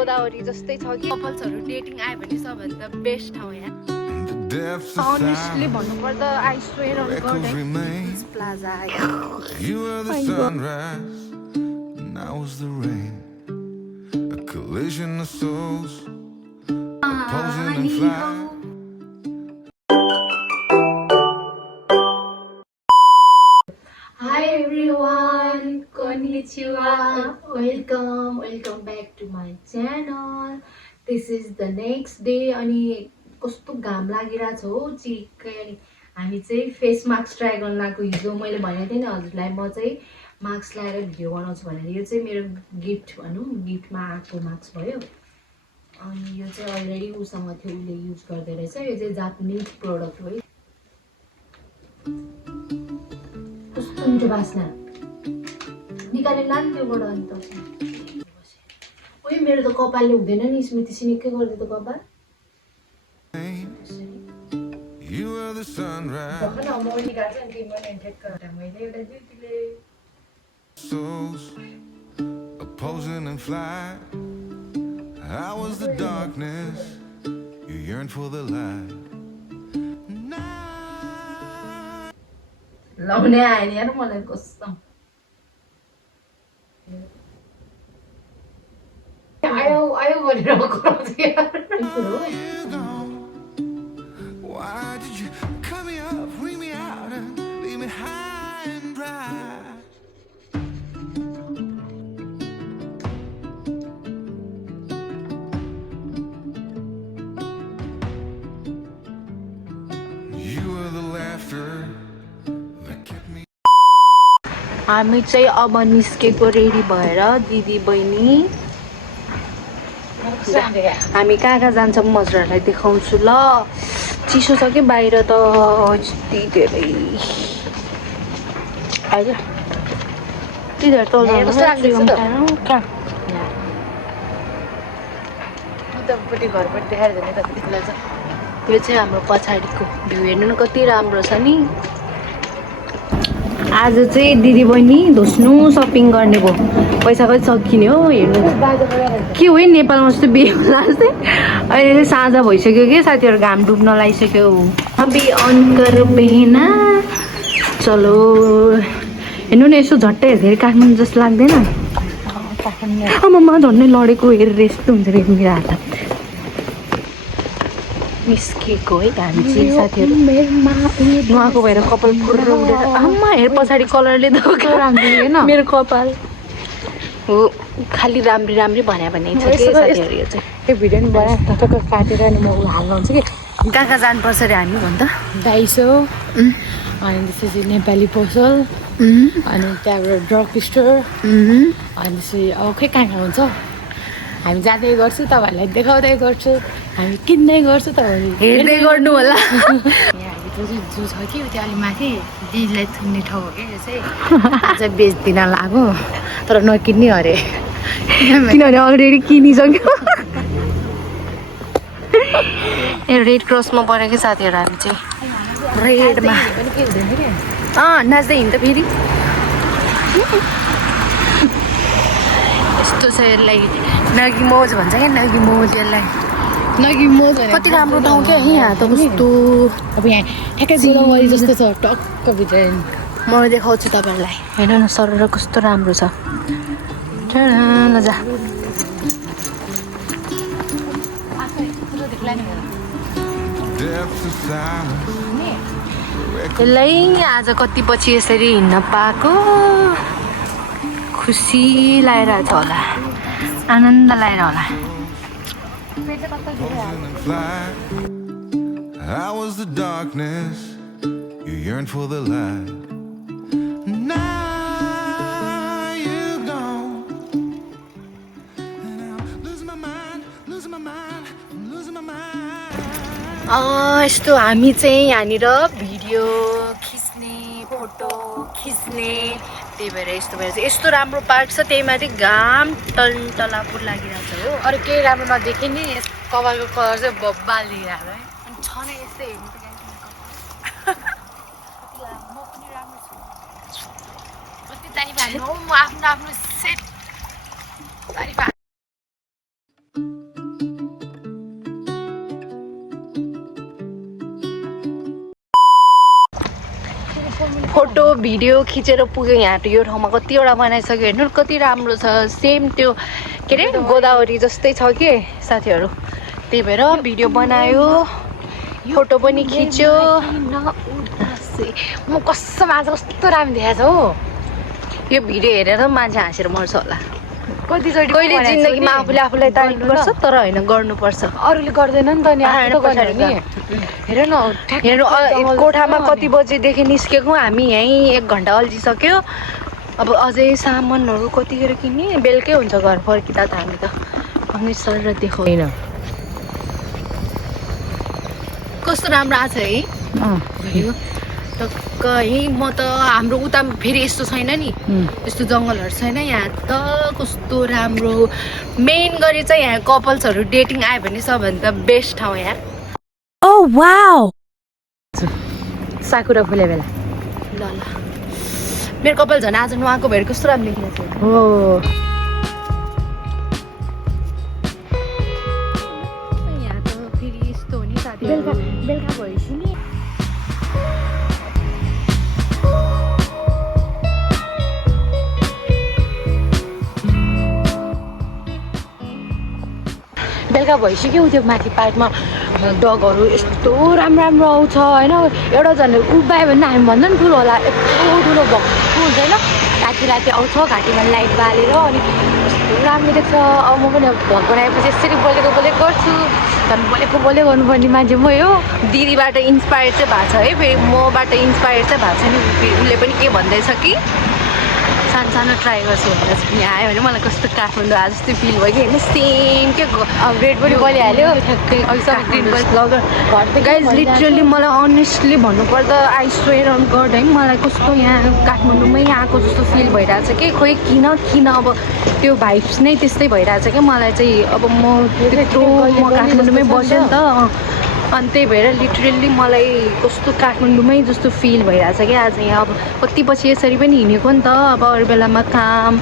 गोदावरी जस्तै छ कि कपल्सहरु डेटिङ आयो भने सबभन्दा बेस्ट ठाउँ यहाँ Honestly भन्नुपर्दा I swear on God this plaza You were the sunrise and I was the rain, a collision of souls opposing and flying. Hi everyone, konnichiwa, welcome back to my channel. This is the next day. अनि कस्तो घाम लागिरहेछ हो चिक्कै अनि हामी चाहिँ face mask try गर्न लाग्यो हिजो मैले भनेको थिएँ नि हजुरलाई म चाहिँ मास्क लगाएर भिडियो बनाउँछु भनेर यो चाहिँ मेरो गिफ्ट भनौँ गिफ्टमा आएको मास्क भयो अनि यो चाहिँ अलरेडी उसँग थियो उसले युज गर्दै रहेछ यो चाहिँ जापानिज प्रोडक्ट हो कस्तो मिठो बास्ना निकालेर लान त्योबाट अन्त ओइ मेरो त कपालले हुँदैन नि स्मृति सिनिकै गर्दै त कपाल You were the sunrise. Souls opposing and fly. I was the darkness. You yearned for the light. लाउने आएन यार मलाई कसम आयो भनेर कराउँछ यार Why did you cut me up, bring me out, and leave me high and dry? You were the laughter that kept me. हामी चाहिँ अब निस्केको रेडी भएर दिदी बहिनी हामी कहाँ जान्छौँ म हजुरहरूलाई देखाउँछु ल चिसो छ कि बाहिर त यति धेरै आइज तिनीहरू त यो चाहिँ हाम्रो पछाडिको भ्यू हेर्नु न कति राम्रो छ नि आज चाहिँ दिदी बहिनी धोस्नु सपिङ गर्ने भयो पैसा कति सकिने हो हेर्नु के हो नेपालमा जस्तो बिहे होला जस्तै अहिले चाहिँ साँझ भइसक्यो कि साथीहरू घाम डुब्न लागिसक्यो अबि अनकर बेहना चलो हेर्नु न यसो झट्टै हेर्दाखेरि काठमाडौँ जस्तो लाग्दैन आमामा झन्डै लडेको हेरेर यस्तो हुन्छ रे मेरो हात निस्केको है हामी चाहिँ साथीहरू नुहाएको भएर कपाल फुरेर उडेर आमा हेर पछाडि कलरले त मेरो कपाल हो खालि राम्री भने छ कि साथीहरू यो चाहिँ त्यो भिडियो नि बडा टक्क काटेर अनि म हाल्नु हुन्छ कि कहाँ जानुपर्छ अरे हामी भन् त डाइसो अनि त्यसपछि नेपाली पसल अनि त्यहाँबाट ड्रग स्टोर अनि त्यसपछि अब खै कहाँ हुन्छ हामी जाँदै गर्छु तपाईँहरूलाई देखाउँदै गर्छु हामी किन्दै गर्छु तपाईँहरू हेर्दै गर्नु होला यहाँ हामीको चाहिँ जू छ कि त्यो अलिक माथि दिदीलाई थुन्ने ठाउँ हो कि यो चाहिँ चाहिँ बेच्दिन लाग्यो तर नकिन्ने अरे किनभने अलरेडी किनिसक्यो ए रेड क्रसमा पऱ्यो कि साथीहरू हामी चाहिँ रेडमा नाच्दै हिँड्दा फेरि यस्तो छ यसलाई नगी मोज भन्छ क्या नगी मोज यसलाई नगी मोज कति राम्रो ठाउँ क्या यहाँ त कस्तो अब यहाँ ठ्याक्कै जिरोवारी जस्तो छ टक्क भित्र म देखाउँछु तपाईँहरूलाई हेर्नु न सरर कस्तो राम्रो छ जा यसलाई आज कति पछि यसरी हिँड्न पाएको खुसी लागिरहेछ होला आनन्द लागिरहेको होला I was the darkness, you yearned for the light. Now you're gone, and I'm losing my mind, losing my mind, I'm losing my mind. यस्तो हामी चाहिँ यहाँनिर भिडियो खिच्ने फोटो खिच्ने त्यही भएर यस्तो भएर चाहिँ यस्तो राम्रो पार्क छ त्यही माथि घाम टलटलापुर लागिरहेको छ हो अरू केही राम्रो नदेखे नि कपालको कलर चाहिँ बब्बाल दिइरहेको है अनि छ नै यस्तै हेर्नु त म पनि राम्रो छु कति तारिफ हाल्नु म आफ्नो आफ्नो सेट तारिफ भिडियो खिचेर पुग्यो यहाँ यो ठाउँमा कतिवटा बनाइसक्यो हेर्नु कति राम्रो छ सेम त्यो के अरे गोदावरी जस्तै छ कि साथीहरू त्यही भएर भिडियो बनायो फोटो पनि खिच्यो म कसम आज कस्तो राम्रो देखाएको छ हो यो भिडियो हेरेर मान्छे हाँसेर मर्छ होला कतिचोटि कहिले जिन्दगीमा आफूले आफूलाई तारिफ गर्छ तर होइन गर्नुपर्छ अरूले गर्दैन नि त नि हेर न हेर्नु कोठामा कति बजेदेखि निस्केको हामी यहीँ 1 घन्टा अल्झिसक्यो अब अझै सामानहरू कतिखेर किन्ने बेलुकै हुन्छ घर फर्किँदा त हामी त अनि सर देखाउँदैन कस्तो राम्रो आएको छ है टक्क है म त हाम्रो उता फेरि यस्तो छैन नि यस्तो जङ्गलहरू छैन यहाँ त कस्तो राम्रो मेन गरी चाहिँ यहाँ कपल्सहरू डेटिङ आयो भने सबभन्दा बेस्ट ठाउँ यहाँ Oh wow! साकुरा फुले बेला ल ल मेरो कपाल झन् आज नुहाएको भएर कस्तो राम्रो देखिरहेको छ हो यहाँ त फेरि यस्तो हो नि साथी बेलुका बेलुका भएपछि नि बेलुका भइसक्यो त्यो माथि पार्कमा डगहरू यस्तो राम्रो राम्रो आउँछ होइन एउटा झन् उभ्यायो भने हामी भन्दा नि ठुलो होला यत्रो ठुलो भक्कु हुन्छ होइन राति राति आउँछ घाँटीमा लाइट बालेर अनि यस्तो राम्रो देख्छ अब म पनि भ्लग बनाएपछि यसरी बोलेको गर्छु झन् बोलेको गर्नुपर्ने मान्छे म हो दिदीबाट इन्सपायर चाहिँ भएको छ है फेरि मबाट इन्सपायर चाहिँ भएको छ नि फेरि उसले पनि के भन्दैछ कि सानो सानो ट्राई गर्छु भनेर चाहिँ यहाँ आयो भने मलाई कस्तो काठमाडौँ आज जस्तै फिल भयो कि होइन सेम के रेड पनि गलिहाल्यो गाइज लिटरली मलाई अनेस्टली भन्नुपर्दा आई स्वेयर अन गड है मलाई कस्तो यहाँ काठमाडौँमै आएको जस्तो फिल भइरहेछ कि खोइ किन अब त्यो भाइब्स नै त्यस्तै भइरहेछ क्या मलाई चाहिँ अब म त्यत्रो म काठमाडौँमै बस्यो नि त अनि त्यही भएर लिटरली मलाई कस्तो काठमाडौँमै जस्तो फिल भइरहेछ क्या आज यहाँ अब कति पछि यसरी पनि हिँडेको नि त अब अरू बेलामा काम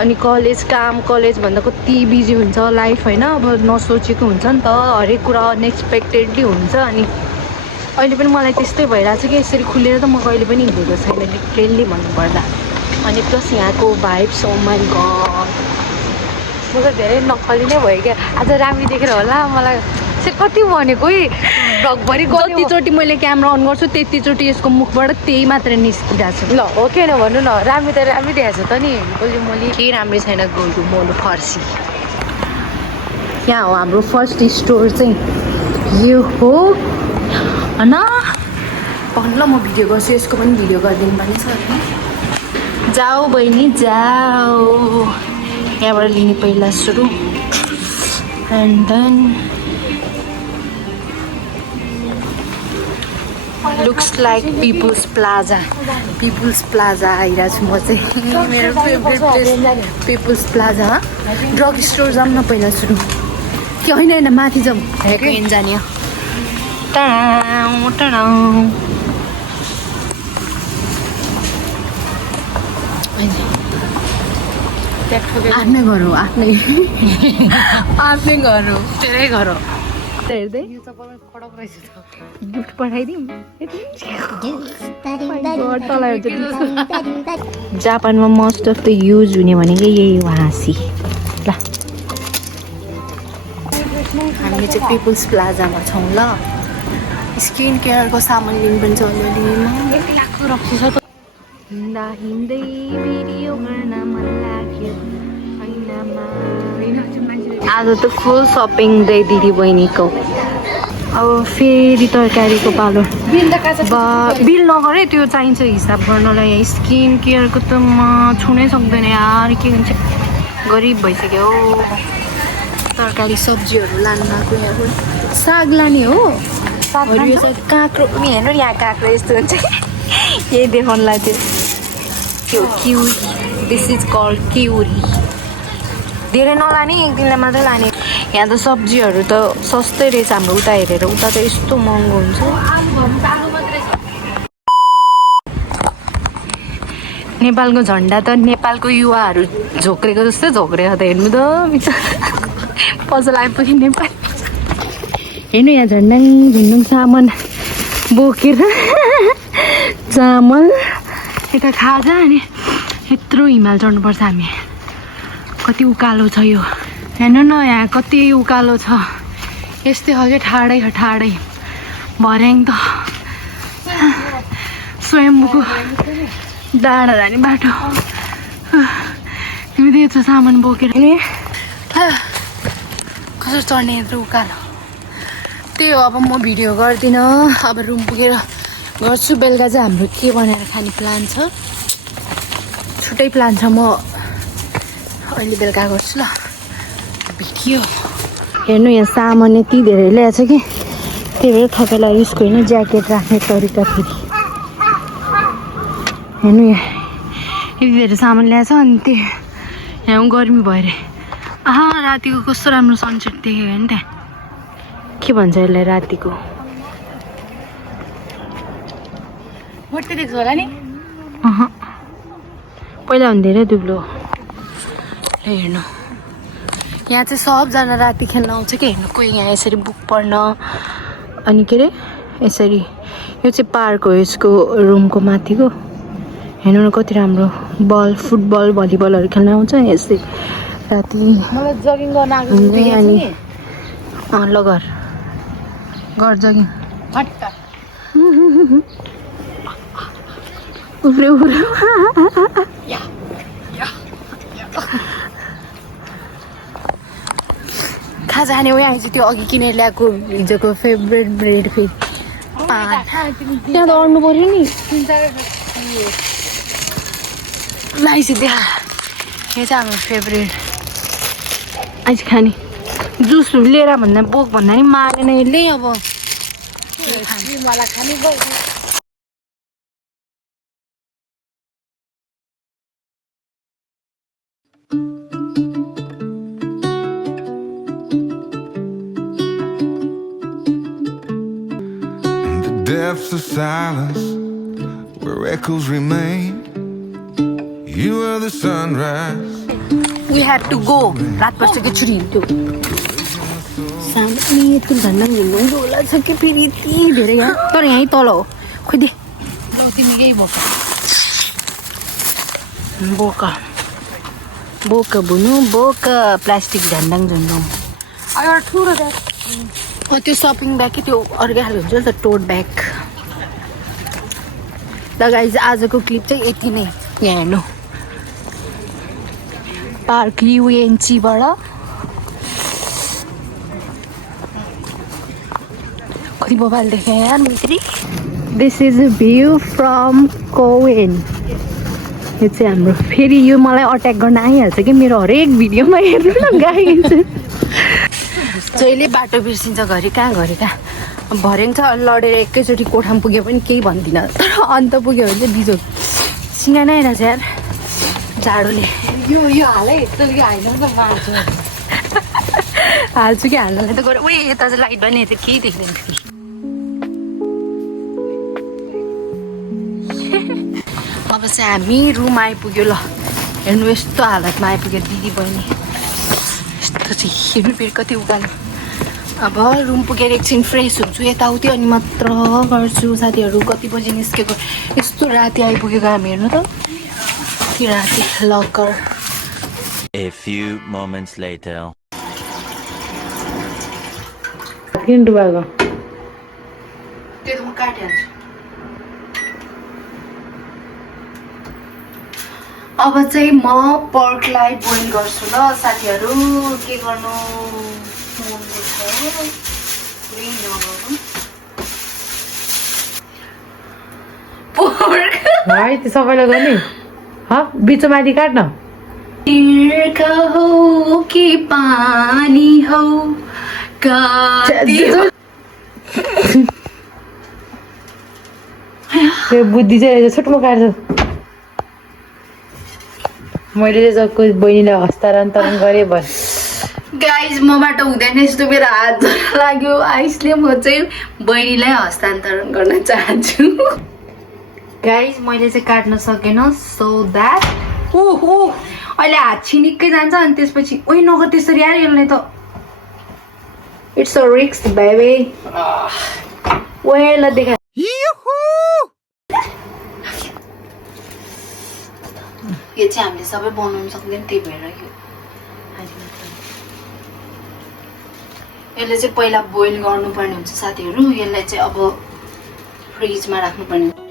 अनि कलेज भन्दा कति बिजी हुन्छ लाइफ होइन अब नसोचेको हुन्छ नि त हरेक कुरा अनएक्सपेक्टेडली हुन्छ अनि अहिले पनि मलाई त्यस्तै भइरहेछ कि यसरी खुलेर त म कहिले पनि हिँडेको छैन लिटरली भन्नुपर्दा अनि प्लस यहाँको भाइब्स ओ माइ गड म त धेरै नक्कली नै भयो क्या आज राम्रो देखेर होला मलाई कति भनेको भ्लगभरि जतिचोटि मैले क्यामेरा अन गर्छु त्यतिचोटि यसको मुखबाट त्यही मात्र निस्किरहेको छ ल हो कि होइन भन्नु न राम्रो त राम्रै देखाएको छ त नि कसले मैले केही राम्रै छैन गोलु मोलो फर्सी यहाँ हो हाम्रो फर्स्ट स्टोर चाहिँ यो हो होइन ल म भिडियो गर्छु यसको पनि भिडियो गरिदिनु पर्ने छ जाऊ बहिनी जाऊ यहाँबाट लिने पहिला सुरु and then looks like people's plaza आइरहेको छु म चाहिँ मेरो favourite place people's plaza drug store जाऊँ न पहिला सुरु कि होइन माथि जाऊँ हेरेन जाने आफ्नै घर हो आफ्नै घर हो तेरै घर हो हेर्दै गिफ्ट पठाइदिउँ जापानमा मोस्ट अफ द युज हुने भनेको यही हो हाँसी ल हामी चाहिँ पिपुल्स प्लाजामा छौँ ल स्किन केयरको सामान लिनु पनि छ अलिअलि हिँड्दै भिडियो गर्न मन लाग्यो आज त फुल सपिङ दे दिदी बहिनीको अब फेरि तरकारीको पालो बिल नगरे त्यो चाहिन्छ हिसाब गर्नलाई यहाँ स्किन केयरको त म छुनै सक्दैन यार के हुन्छ गरिब भइसक्यो तरकारी सब्जीहरू लानु गएको यहाँ साग लाने हो हरियो साग काँक्रो पनि हेर्नु नि यहाँ काँक्रो यस्तो हुन्छ यही देखाउनुलाई त्यो किउरी दिस इज कल्ड किउरी धेरै नलाने एक दिनलाई मात्रै लाने यहाँ त सब्जीहरू त सस्तै रहेछ हाम्रो उता हेरेर उता त यस्तो महँगो हुन्छ नेपालको झन्डा त नेपालको युवाहरू झोक्रेको जस्तै झोक्रेको त हेर्नु त पसल आएपछि नेपाल हेर्नु यहाँ झन्डा सामान बोकेर चामल यता खाजा अनि यत्रो हिमाल चढ्नुपर्छ हामी कति उकालो छ यो हेर्नु न यहाँ कति उकालो छ यस्तै खालको ठाडै भर्याङ त स्वयम्भूको डाँडा जाने बाटो तिमी त यत्रो सामान बोकेर नि कसरी चढ्ने यत्रो उकालो त्यही हो अब म भिडियो गर्दिनँ अब रुम पुगेर गर्छु बेलुका चाहिँ हाम्रो के बनाएर खाने प्लान छ छुट्टै प्लान छ म अहिले बेलुका गर्छु ल भिडियो हेर्नु यहाँ सामान यति धेरै ल्याएछ कि त्यही भएर तपाईँलाई उसको होइन ज्याकेट राख्ने तरिका फेरि हेर्नु यहाँ यति धेरै सामान ल्याएछ अनि त्यही यहाँ गर्मी भएर आहा रातिको कस्तो राम्रो सनसेट देखेको होइन त्यहाँ के भन्छ यसलाई रातिको मोटे देख्छ होला नि पहिला भने धेरै दुब्लो हेर्नु यहाँ चाहिँ सबजना राति खेल्न आउँछ कि हेर्नु कोही यहाँ यसरी बुक पढ्न अनि के अरे यसरी यो चाहिँ पार्क हो यसको रुमको माथिको हेर्नु न कति राम्रो बल फुटबल भलिबलहरू खेल्न आउँछ यस्तै राति मलाई जगिङ गर्न आएको अनि ल गर जगिङ उफ्रे खाजा खाने यहाँ चाहिँ त्यो अघि किनेर ल्याएको हिजोको फेभरेट ब्रेड फेरि त्यहाँ त अड्नु पऱ्यो नि लाइस त्यहाँ यहाँ चाहिँ हाम्रो फेभरेट आज खाने जुस लिएर भन्दा बोक भन्दा नि मारेन यसले अब मलाई खाने Depths of silence where echoes remain. You are the sunrise. We have to go. रात पर्छ कि छुरी त्यो सामने यत्रो झन्डा हिँड्नु होला छ कि फेरि यति धेरै यहाँ तर यहीँ तल हो खोइ दे तिमी केही बोका बुनु बोका प्लास्टिक झन्डाङ झुन्डुङ एउटा ठुलो ब्याग त्यो सपिङ ब्याग कि त्यो अर्कै खालको हुन्छ नि त टोट ब्याग ल गाइज आजको क्लिप चाहिँ यति नै यहाँ हेर्नु पार्क युएनसीबाट कति मोबाइल देखेँ यार मित्री this is a view from कोवेन यो चाहिँ हाम्रो फेरि यो मलाई अट्याक गर्न आइहाल्छ कि मेरो हरेक भिडियोमा हेर्नु न गाइज जहिले बाटो बिर्सिन्छ घरि कहाँ भर्याङ छ लडेर एकैचोटि कोठामा पुग्यो पनि केही भन्दिनँ तर अन्त पुग्यो भने चाहिँ बिजो सिँगा नै रहेछ यार झाडुले यो हालै यस्तो कि हाल्नु त मार्छु हाल्छु कि हाल्नलाई त गएर उयो यता चाहिँ लाइट पनि यता केही देख्दैन फेरि अब चाहिँ हामी रुम आइपुग्यो ल हेर्नु यस्तो हालतमा आइपुग्यो दिदी बहिनी यस्तो चाहिँ हेर्नु फेरि कति उकालो अब रुम पुगेर एकछिन फ्रेस हुन्छु यताउति अनि मात्र गर्छु साथीहरू कति बजी निस्केको यस्तो राति आइपुगेको हामी हेर्नु त राति locker A few moments later. किन डुबाएको त्यो त म काटिहाल्छु अब चाहिँ म पर्कलाई बोइल गर्छु ल साथीहरू के गर्नु पर्क भाइ त्यो सबैलाई गर्ने बिचो माथि काट्न तिर्खा हो कि पानी हो त्यो बुद्धि चाहिँ छोटो काट्छु मैले चाहिँ जबको बहिनीलाई हस्तान्तरण गरेँ भयो गाइज मबाट हुँदैन यस्तो मेरो हात लाग्यो आइसले म चाहिँ बहिनीलाई हस्तान्तरण गर्न चाहन्छु गाइज मैले चाहिँ काट्न सकेन सो द्याट ओहो अहिले हात छिनिक्कै जान्छ अनि त्यसपछि ओइ नगर त्यसरी यार यसलाई त इट्स अ रिक्स बेबी ओएला देखा चाहिँ हामीले सबै बनाउन सक्दैन, त्यही भएर यो यसले चाहिँ पहिला बोइल गर्नुपर्ने हुन्छ साथीहरू। यसलाई चाहिँ अब फ्रिजमा राख्नुपर्ने।